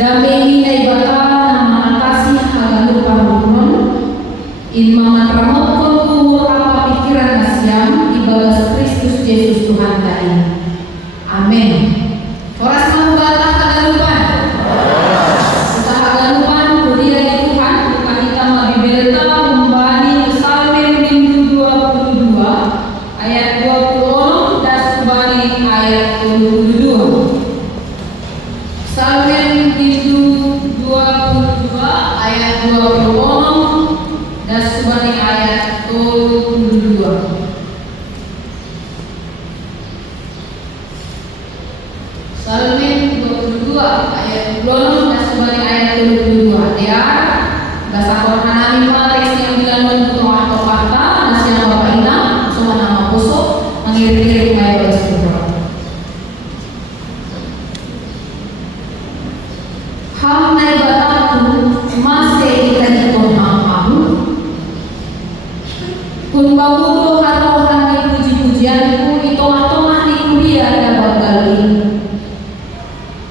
Dami ay bata na makatasi halalu parunon, in mga tramokon ko ang papikiran na siyam, ibagas Kristus Jesus Tuhan tayo. Amen. Oras mahugalah kagalupan. Sa kagalupan, kuliah di Tuhan, bukan kita mabibelta, membani Psalmen 22 ayat 20 dan subani ayat 22. Psalmen 22 ayat 20 dan subani ayat 22. Psalmen 22 ayat 20 dan subani ayat 22. Dia bahasa Quran kami maris yang bilang untuk atau kata nasi nama Bapak Ina semua nama busuk mengirim-irim ayat bersyukur. Ham nai bataku masih ikan ikon aku kun bangudo harohan di puji-pujianku itong-atong di kuliah dapat gali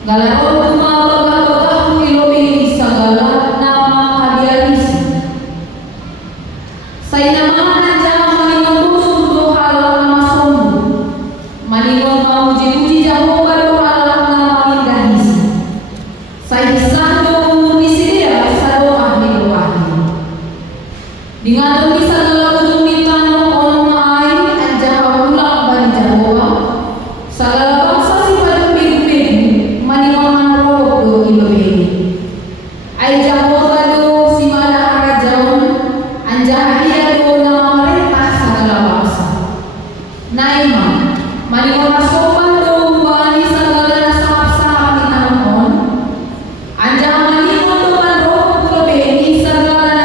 galaron kuma baga-bagaku ilobi sagala nama hadiarisi say nama aja maninong surdo halang nama sombu maninong mamuji-puji jaho baru halang nama indahisi say sado murni dia sado ahli ahli dengan bisa dalam ujung mitano on maai anjah ulak bani jawa sagala bangsa si pada biru-biru manimangan rolok do ilobeni ai jawa bado si mada harajaun anjah ia do nama mereka sagala bangsa naima manimangan sopan do bani sagala nasab-sahab minahon anjah manimangan do kan rolok ilobeni sagala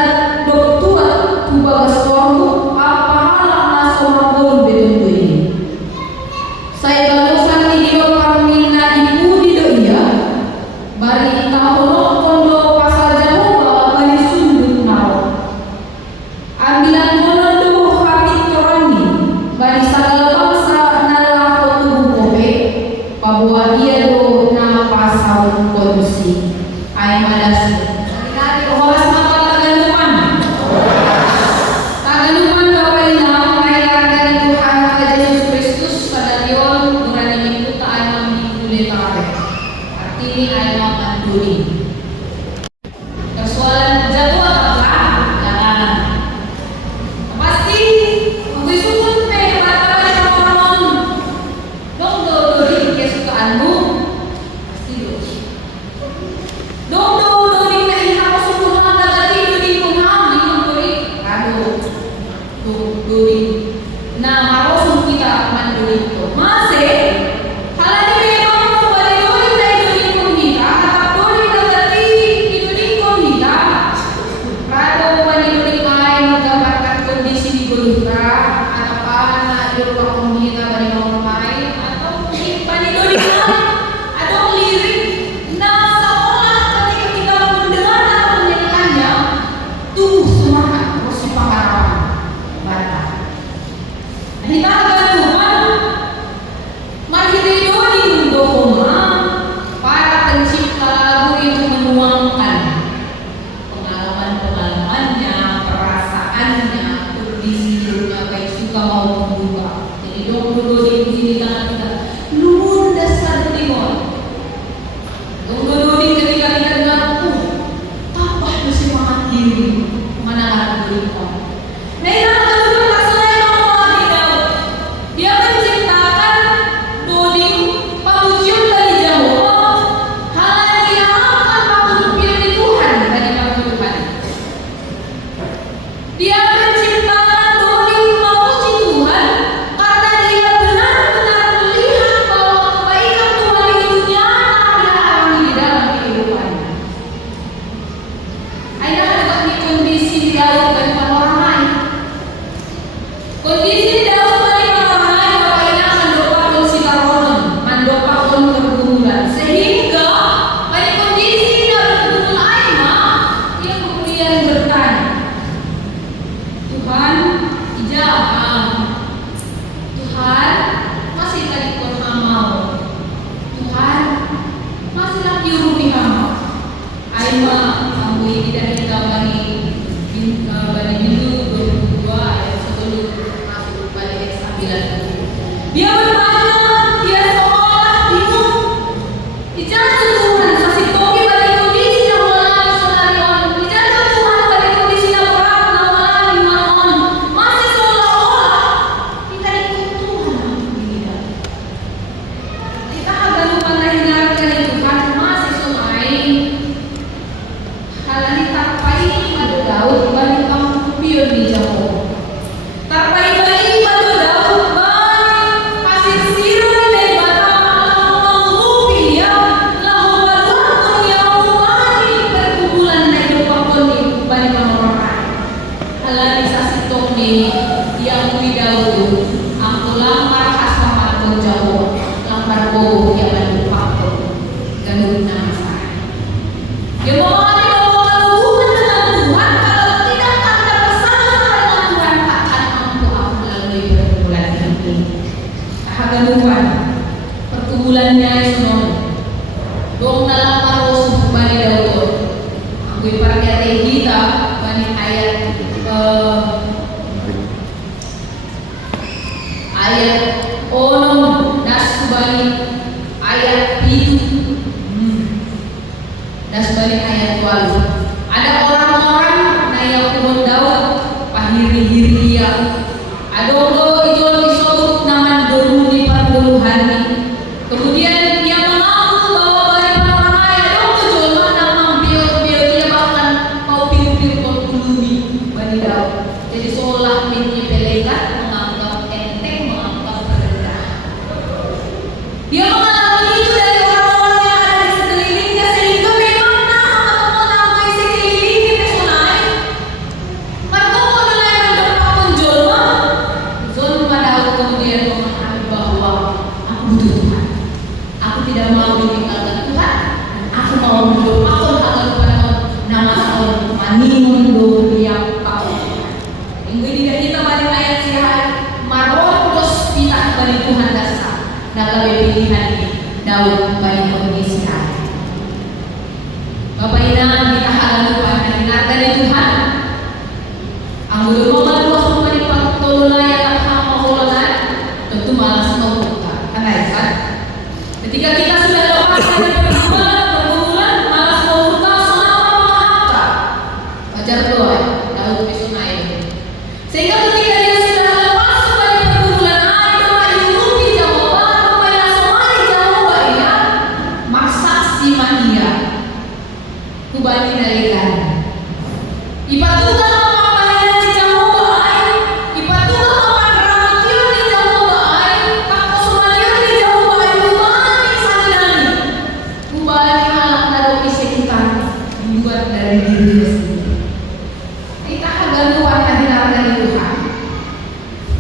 doktua tubagas torbu apa halang nasorong bolon bedon ini saya galosan di dio pamina ibu di doia bari tahono kondo pasal jawa bari sundut naro ambilan bolon do habit torani bari sagala bangsa nalako tubuh kope pabuah ia do na pasal kondusi ay malas nari oras mata tagalupan tagalupan Bapak Ina mengayakan Tuhan Yesus Kristus sadarion nurani minggu taay mamingkuli taare artini ay mamanduri persoalan jadwal apa jangan pasti magsusun pe kata pa ron dong do kesukaanmu pasti dong do na ihapos sukuhan na dati do kunham di kunturi aduh duri na harus kita manduri itu masih haladi memang bali duri dai duri kun kita atau duri dati itu di kun kita rado bali duri mai menggambarkan kondisi di gulura atau na di rumah kun kita bali mau mai atau bali duri mai atau lirik na seolah ketika kita mendengar atau menyanyikannya tubuh semangat terus pengarahan bata. Kita kagaluhan 5 sampai tidak kita bani Hindu 22 ayat 10 masuk pada ayat 9. Dia bertanya, dia seolah bingung. Dijaga Tuhan kasih topi pada kondisi yang mengalami sonarion. Dijaga Tuhan pada kondisi yang berat yang mengalami manon. Masih seolah-olah kita ikut Tuhan tidak. Kita akan lupa hindarkan Tuhan masih sonai. Kalau ditapai pada Daud bagi kamu pion di jauh. Tapai bagi pada Daud bagi kasih siru dari batang mengupi dia lalu baruan yang bagi perkumpulan dari dopakon di bagi orang. Kalau disasi tokni yang kui Daud, aku lamar asama aku jauh, lamar ko yang bagi dopakon ganun na saya. Yang mau Tuhan perkumpulannya semua dong dalam paros bani Daud aku ibaratnya kita bani ayat onom das bani ayat itu das bani ayat 12 ada orang-orang na yang pohon Daud pahiri-hiria adongo ijol disebut nama dulu di perpuluhan. Kemudian yang mengaku bahwa bagi orang kaya dong ijol mana mampir dia bahkan mau pilih kulumi bani Daud. Jadi seolah menyepelekan menganggap enteng menganggap rendah. Dia mengalami itu dari orang-orang yang ada di sekelilingnya sehingga memang ataupun namai sekelilingnya personal. Mereka mulai mendapatkan jolma. Zon pada kemudian memahami bahwa aku butuh Tuhan. Aku tidak mau ditinggalkan Tuhan. Aku mau berdoa kepada nama Tuhan. Manimun do yang kau. Minggu ini kita balik ayat sihat. Marodos tidak balik Tuhan dasar. Dalam pilihan ini Daud balik kondisi Israel. Bapak Ina kita harus lupa mendengarkan Tuhan. Anggur momen waktu balik tolongan tentu malas mau buka karena kan ketika kita sudah lepas dari pergumulan malas mau buka selama mengapa wajar doa Daud bisa naik sehingga ketika dia sudah lepas dari pergumulan ada hidupi jawaban kepada somali jawaban ya maksa si mania kubani dari kan ipatukan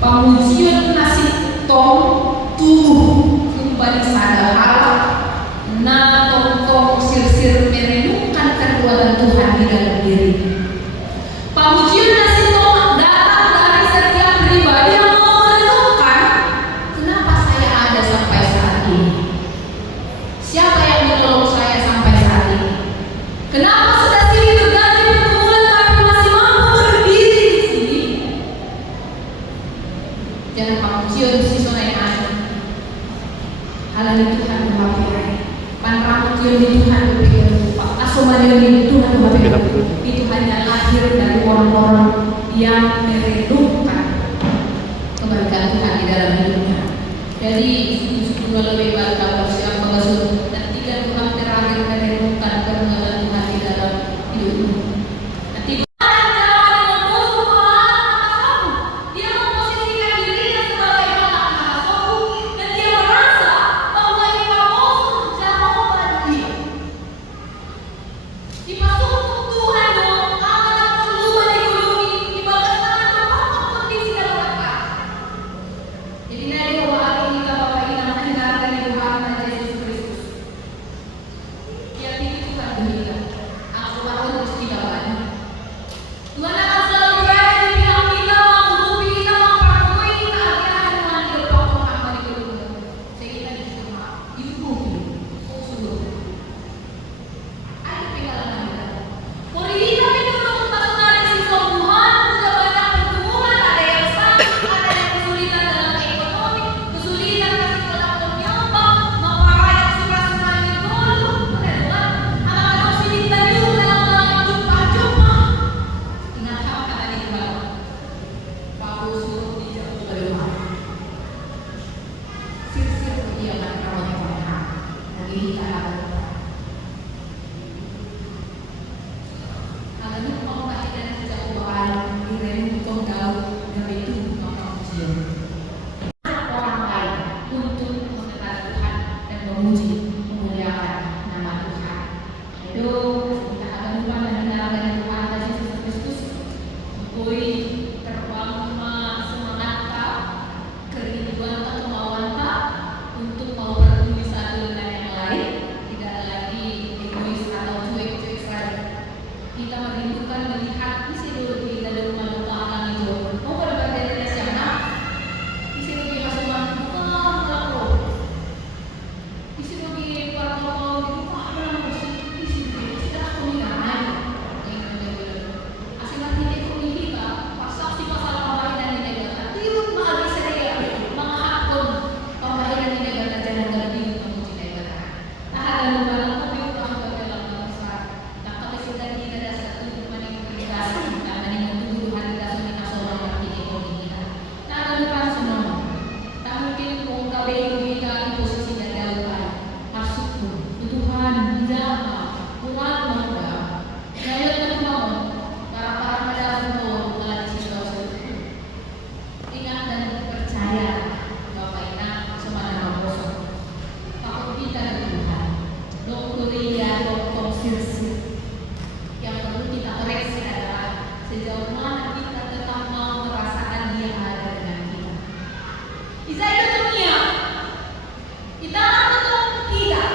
pengujian nasib tong tubuh kembali sadar na tong sir merenungkan kekuatan Tuhan di dalam diri. Pengujian nasib tong datang dari setiap pribadi yang mau merenungkan kenapa saya ada sampai saat ini, siapa yang menolong saya sampai saat ini, kenapa sudah sini terganti pergumulan tapi masih mampu berdiri di sini. Jangan pengujian si sonai ada. Halal Tuhan berhati-hati. Panramujian di Tuhan berpikir lupa. Asomadian di Tuhan berpikir. Itu hanya lahir dari orang-orang yang merenungkan kebaikan Tuhan di dalam hidupnya. Jadi sudah lebih baik kalau siapa masuk dan tiga Tuhan terakhir merenungkan kebaikan Tuhan di dalam hidupnya. Nanti kurang muda. Ngayon na tumawon para madapat mo dalam situasi itu. Ingat dan percaya bahwa ina semana kosong. Takut kita dengan Tuhan. Doktoria, doktor sirsi. Yang perlu kita koreksi adalah sejauh mana kita tetap mau merasakan Dia ada dengan kita. Isaiah dunia, kita betul tidak.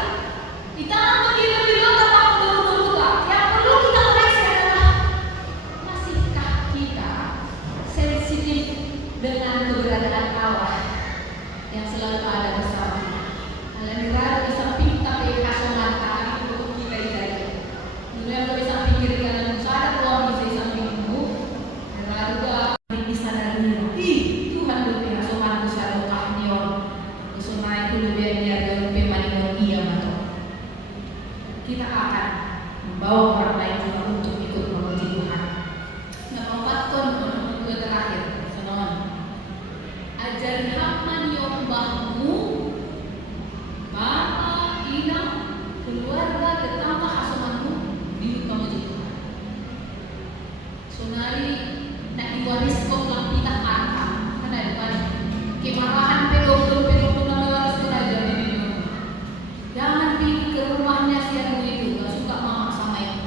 Kita begitu tetap dulu. Yang perlu kita koreksi adalah masihkah kita sensitif dengan keberadaan Allah yang selalu ada bersama kita. Alhamdulillah bisa pintar dari kasoman kami untuk kita ini. Dulu yang bisa pikir kanan ada peluang bisa sampingmu. Dan juga bisa dari Tuhan berpihak sopan usaha lokahnya. Usunai dulu biar dia lebih manis dia atau kita akan membawa orang lain juga untuk ikut memuji Tuhan. Nah, membuatkan untuk terakhir, saudara. Ajari hamman yombahmu, bapak, ina, keluarga, tetangga, asuhanmu di memuji Tuhan. Sonari nak diwaris kau lang kita angka, kan ada kan? Kemarahan pedofil nama sengaja di rumah. Jangan pergi ke rumahnya si anu itu, gak suka mama sama itu.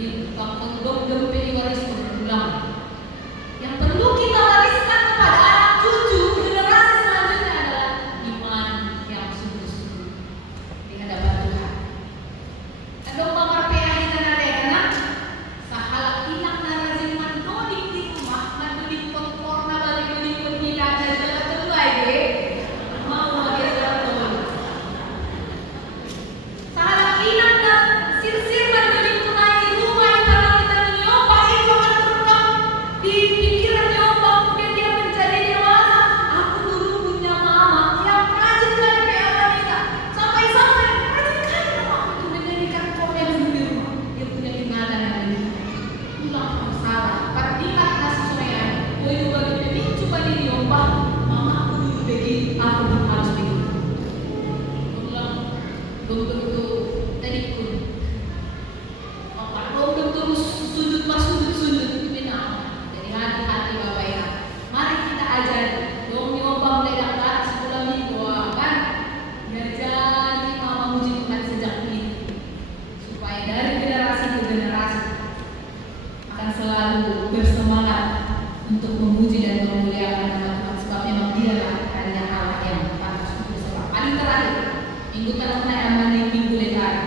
Di kampung dom diwaris pulang. Yang perlu kita wariskan kepada anak cucu generasi selanjutnya adalah iman yang sungguh-sungguh di hadapan Tuhan. Ada pamar peahi tanah karena sahalak inak narazin mandodik di rumah, mandodik konforna bagi mandodik pernikahan dan jalan kedua ini mau lagi jalan. Sahalak inak na sir-sir mandodik tunai di rumah yang pernah kita menyobah itu akan terekam di pikiran nyoba kemudian dia menjadi dewasa. Aku dulu punya mama yang rajin kali PA wanita sampai-sampai rajin kali mama itu menjadikan korea dulu di rumah. Dia punya ingatan yang lebih pulang masalah partilat nasi sorean gue juga bagi coba di nyoba mama aku dulu begini aku harus begini pulang betul tadi pun belum terus sudut jadi hati-hati Bapak ya. Mari kita ajari dong nyoba mulai dapat sebulan minggu kan jadi mama muji Tuhan sejak ini supaya dari generasi ke generasi akan selalu bersemangat untuk memuji dan memuliakan nama Tuhan sebab memang Dialah hanya Allah yang pantas untuk disembah. Paling terakhir minggu terakhir amanah minggu letari.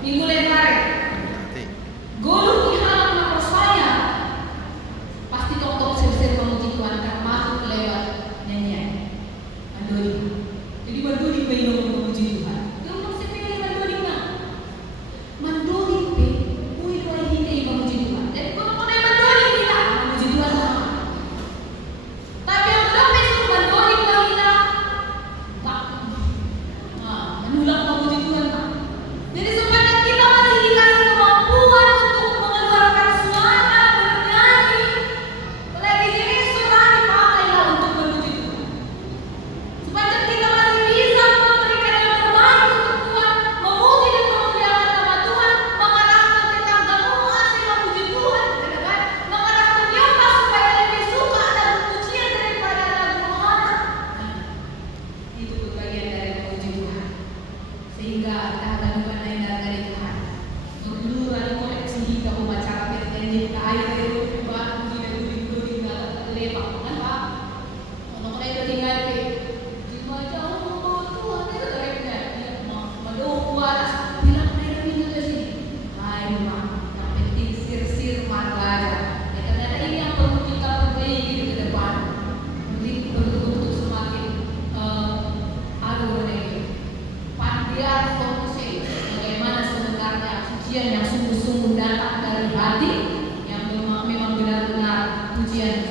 Minggu letari Golu ihalang na persaya pasti tok sir-sir memuji Tuhan termasuk lewat nyanyian mandori. Jadi mandori pe yang memuji Tuhan. Golu sir pilih mandori na. Mandori pe ui koi hinde memuji Tuhan. Dan kalau mau mandori kita memuji Tuhan sama. Tapi yang udah besok mandori koi kita tak menulang memuji Tuhan tak. Jadi sepanjang kita masih dikasih kemampuan untuk mengeluarkan suara bernyanyi, lagi jadi suara dipakailah untuk memuji Tuhan. Sepanjang kita masih bisa memberikan yang terbaik untuk Tuhan, memuji dan memuliakan nama Tuhan, mengarahkan tetanggamu masih memuji Tuhan, kan? Mengarahkan Yoga supaya lebih suka dan pujian daripada lagu rohani. Itu bagian dari memuji Tuhan. Sehingga kita akan mengenai dari Tuhan. Dulu ada koleksi hingga upacara pertengahan air itu baru tidak tinggal lepak kan Pak? Kalau mereka tinggal di jauh Tuhan itu mereka mau atas bilang mereka tinggal di sini. Hai Mak, yang penting sir-sir marga. Ya ternyata ini yang perlu kita perbaiki ke depan. Jadi untuk semakin pandian fokusnya bagaimana sebenarnya pujian yang sungguh-sungguh datang dari hati yang memang benar-benar pujian